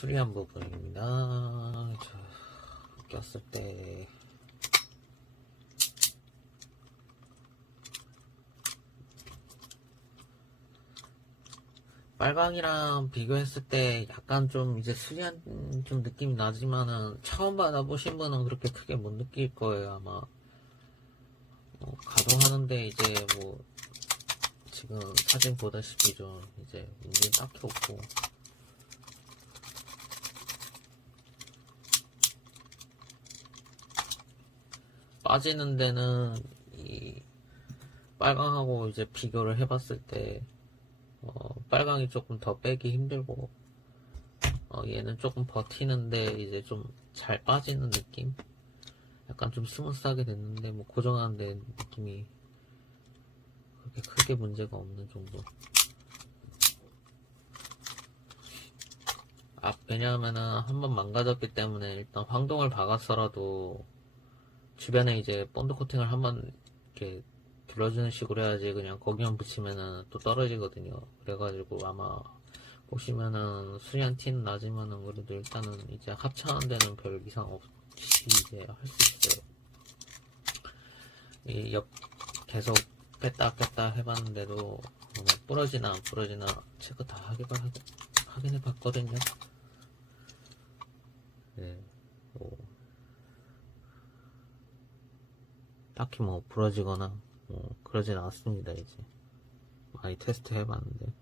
수리한 부분입니다. 자, 꼈을 때. 빨강이랑 비교했을 때 약간 좀 이제 수리한 좀 느낌이 나지만은 처음 받아보신 분은 그렇게 크게 못 느낄 거예요 아마. 어, 가동하는데 이제 뭐 지금 사진 보다시피 좀 이제 문제는 딱히 없고 빠지는 데는 이 빨강하고 이제 비교를 해봤을 때 어, 빨강이 조금 더 빼기 힘들고 어, 얘는 조금 버티는데 이제 좀 잘 빠지는 느낌? 약간 좀 스무스하게 됐는데 뭐 고정하는데 느낌이 그렇게 크게 문제가 없는 정도. 아 왜냐하면은 한번 망가졌기 때문에 일단 황동을 박았어라도 주변에 이제 본드 코팅을 한번 이렇게 둘러주는 식으로 해야지 그냥 거기만 붙이면은 또 떨어지거든요. 그래가지고 아마 보시면은 수리한 티는 나지만은 그래도 일단은 이제 합차하는 데는 별 이상 없이 이제 할 수 있어요. 이 옆 계속 뺐다 뺐다 해봤는데도 뭐 부러지나 안 부러지나 체크 다 하게 확인해 봤거든요. 네. 뭐 딱히 뭐 부러지거나 뭐 그러진 않습니다 이제. 많이 테스트 해봤는데